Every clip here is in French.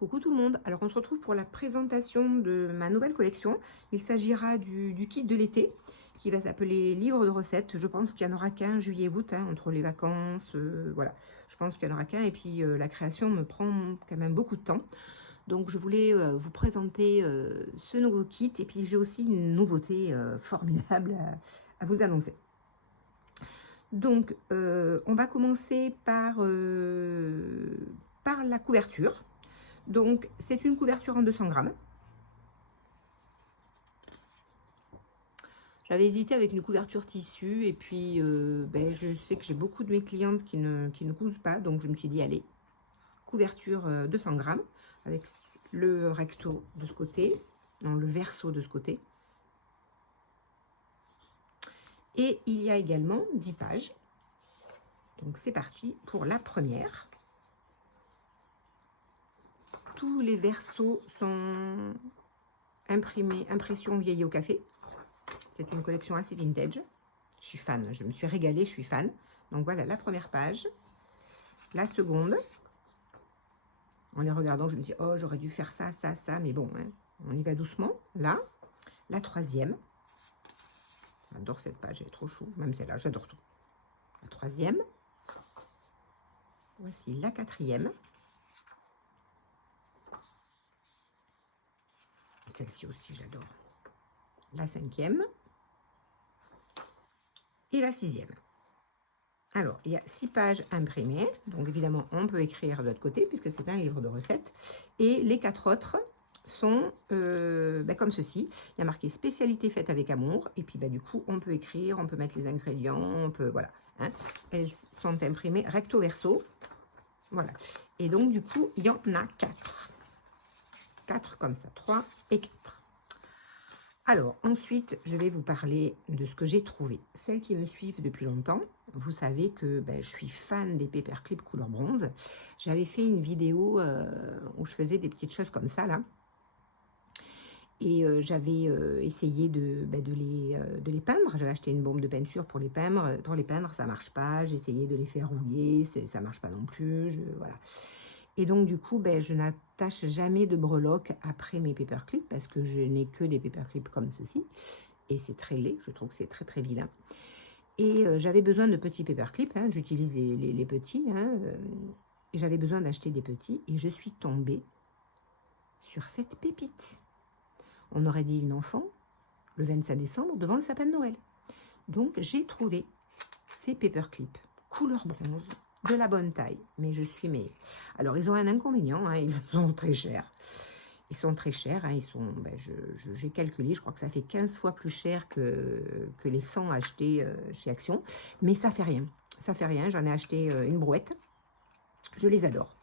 Coucou tout le monde, alors on se retrouve pour la présentation de ma nouvelle collection. Il s'agira du kit de l'été qui va s'appeler livre de recettes. Je pense qu'il n'y en aura qu'un juillet-août, hein, entre les vacances, voilà. Je pense qu'il n'y en aura qu'un et puis la création me prend quand même beaucoup de temps. Donc je voulais vous présenter ce nouveau kit et puis j'ai aussi une nouveauté formidable à vous annoncer. Donc on va commencer par la couverture. Donc, c'est une couverture en 200 grammes. J'avais hésité avec une couverture tissu et puis je sais que j'ai beaucoup de mes clientes qui ne cousent pas. Donc, je me suis dit, allez, couverture 200 grammes avec le recto de ce côté, non, le verso de ce côté. Et il y a également 10 pages. Donc, c'est parti pour la première. Tous les versos sont imprimés, impression vieillie au café. C'est une collection assez vintage. Je suis fan, je me suis régalée, je suis fan. Donc voilà la première page. La seconde, en les regardant, je me dis, oh, j'aurais dû faire ça, ça, ça, mais bon, hein, on y va doucement. Là, la troisième. J'adore cette page, elle est trop chou. Même celle-là, j'adore tout. La troisième. Voici la quatrième. Celle-ci aussi, j'adore. La cinquième. Et la sixième. Alors, il y a 6 pages imprimées. Donc, évidemment, on peut écrire de l'autre côté puisque c'est un livre de recettes. Et les 4 autres sont comme ceci. Il y a marqué spécialité faite avec amour. Et puis, du coup, on peut écrire, on peut mettre les ingrédients, on peut, voilà. Hein. Elles sont imprimées recto verso. Voilà. Et donc, du coup, il y en a 4. 4 comme ça, 3 et 4. Alors, ensuite, je vais vous parler de ce que j'ai trouvé. Celles qui me suivent depuis longtemps, vous savez que je suis fan des paperclips couleur bronze. J'avais fait une vidéo où je faisais des petites choses comme ça, là. Et j'avais essayé de les peindre. J'avais acheté une bombe de peinture pour les peindre. Pour les peindre, ça ne marche pas. J'ai essayé de les faire rouiller, ça ne marche pas non plus. Voilà. Et donc, du coup, je n'attache jamais de breloques après mes paperclips parce que je n'ai que des paperclips comme ceci. Et c'est très laid, je trouve que c'est très très vilain. Et j'avais besoin de petits paperclips, hein, j'utilise les petits. Hein, et j'avais besoin d'acheter des petits et je suis tombée sur cette pépite. On aurait dit une enfant le 25 décembre devant le sapin de Noël. Donc, j'ai trouvé ces paperclips couleur bronze, de la bonne taille, mais je suis alors ils ont un inconvénient, hein, ils sont très chers. Ils sont très chers, hein, ils sont, j'ai calculé, je crois que ça fait 15 fois plus cher que les 100 achetés chez Action, mais ça fait rien. Ça fait rien, j'en ai acheté une brouette, je les adore.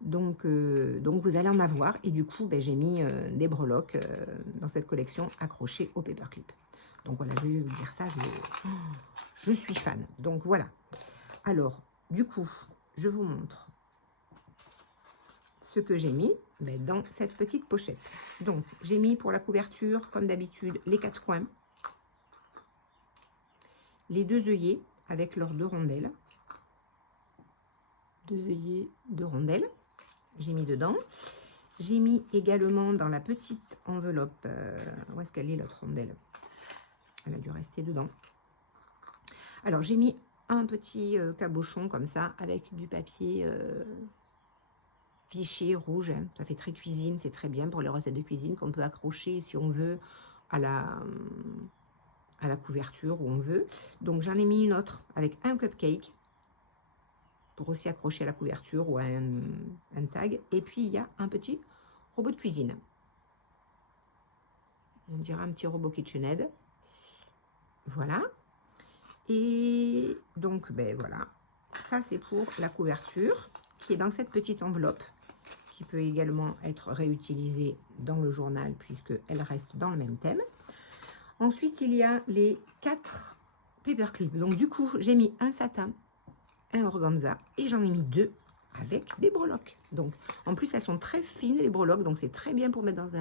Donc vous allez en avoir, et du coup, j'ai mis des breloques dans cette collection accrochées au paperclip. Donc voilà, je vais vous dire ça, je suis fan. Donc voilà. Alors, du coup, je vous montre ce que j'ai mis dans cette petite pochette. Donc, j'ai mis pour la couverture, comme d'habitude, les 4 coins, les 2 œillets avec leurs 2 rondelles. 2 œillets, 2 rondelles, j'ai mis dedans. J'ai mis également dans la petite enveloppe, où est-ce qu'elle est l'autre rondelle? Elle a dû rester dedans. Alors, j'ai mis un petit cabochon comme ça avec du papier Vichy rouge, hein. Ça fait très cuisine, c'est très bien pour les recettes de cuisine qu'on peut accrocher si on veut à la couverture où on veut. Donc j'en ai mis une autre avec un cupcake pour aussi accrocher à la couverture ou à un tag. Et puis il y a un petit robot de cuisine. On dirait un petit robot KitchenAid. Voilà. Et donc voilà, ça c'est pour la couverture qui est dans cette petite enveloppe, qui peut également être réutilisée dans le journal puisqu'elle reste dans le même thème. Ensuite, il y a les 4 paperclips. Donc, du coup, j'ai mis un satin, un organza et j'en ai mis 2 avec des breloques. Donc, en plus, elles sont très fines, les breloques. Donc, c'est très bien pour mettre dans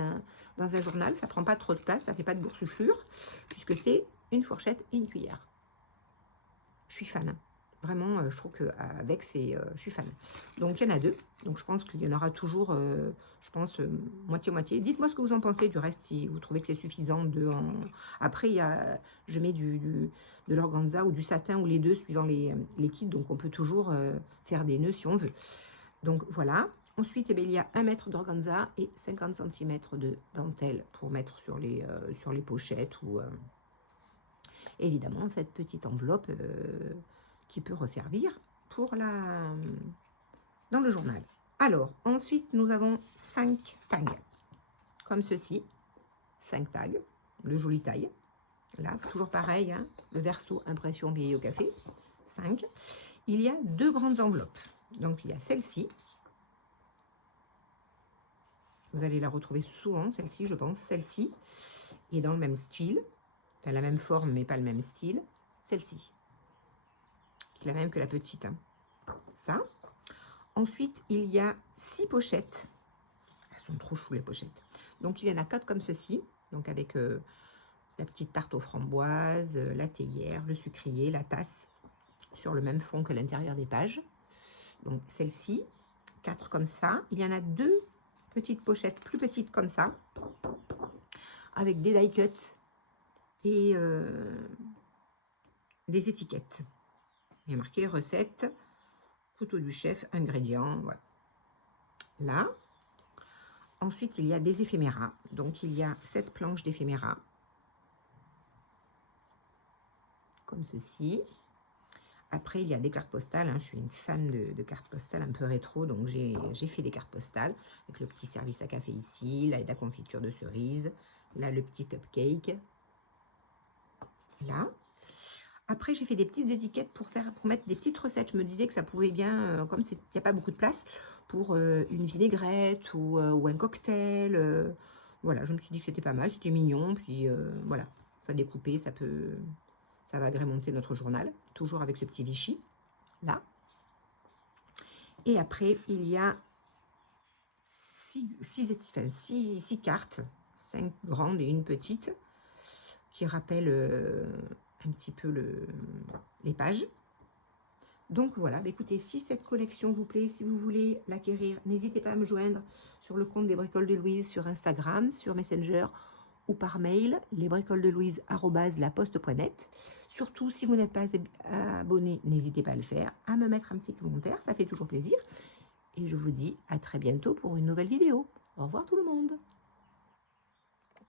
un journal. Ça ne prend pas trop de place, ça ne fait pas de boursouflure puisque c'est une fourchette et une cuillère. Je suis fan. Vraiment, je trouve qu'avec, je suis fan. Donc, il y en a 2. Donc, je pense qu'il y en aura toujours, je pense, moitié-moitié. Dites-moi ce que vous en pensez du reste, si vous trouvez que c'est suffisant. Après, je mets de l'organza ou du satin ou les deux, suivant les kits. Donc, on peut toujours faire des nœuds si on veut. Donc, voilà. Ensuite, eh bien, il y a 1 mètre d'organza et 50 cm de dentelle pour mettre sur les pochettes ou... évidemment, cette petite enveloppe qui peut resservir dans le journal. Alors, ensuite, nous avons 5 tags, comme ceci. 5 tags, de jolie taille. Là, toujours pareil, hein, le verso impression vieilli au café. 5. Il y a 2 grandes enveloppes. Donc, il y a celle-ci. Vous allez la retrouver souvent, celle-ci, je pense. Celle-ci est dans le même style. Elle a la même forme, mais pas le même style. Celle-ci, qui est la même que la petite. Hein. Ça. Ensuite, il y a 6 pochettes. Elles sont trop choues, les pochettes. Donc, il y en a 4 comme ceci. Donc, avec la petite tarte aux framboises, la théière, le sucrier, la tasse, sur le même fond que l'intérieur des pages. Donc, celle-ci, 4 comme ça. Il y en a 2 petites pochettes plus petites comme ça, avec des die cuts et des étiquettes. Il y a marqué recette, photo du chef, ingrédients, voilà. Là, ensuite, il y a des éphéméras. Donc, il y a 7 planches d'éphéméras, comme ceci. Après, il y a des cartes postales. Hein. Je suis une fan de cartes postales un peu rétro, donc j'ai fait des cartes postales avec le petit service à café ici, là, la confiture de cerise, là, le petit cupcake, là. Après, j'ai fait des petites étiquettes pour mettre des petites recettes. Je me disais que ça pouvait bien, comme il n'y a pas beaucoup de place, pour une vinaigrette ou un cocktail. Voilà, je me suis dit que c'était pas mal, c'était mignon. Puis voilà, ça découper, ça va agrémenter notre journal. Toujours avec ce petit Vichy, là. Et après, il y a 6 cartes, 5 grandes et une petite, qui rappellent un petit peu les pages. Donc voilà, écoutez, si cette collection vous plaît, si vous voulez l'acquérir, n'hésitez pas à me joindre sur le compte des Bricoles de Louise sur Instagram, sur Messenger ou par mail, lesbricolesdelouise@laposte.net. Surtout, si vous n'êtes pas abonné, n'hésitez pas à le faire, à me mettre un petit commentaire, ça fait toujours plaisir. Et je vous dis à très bientôt pour une nouvelle vidéo. Au revoir tout le monde.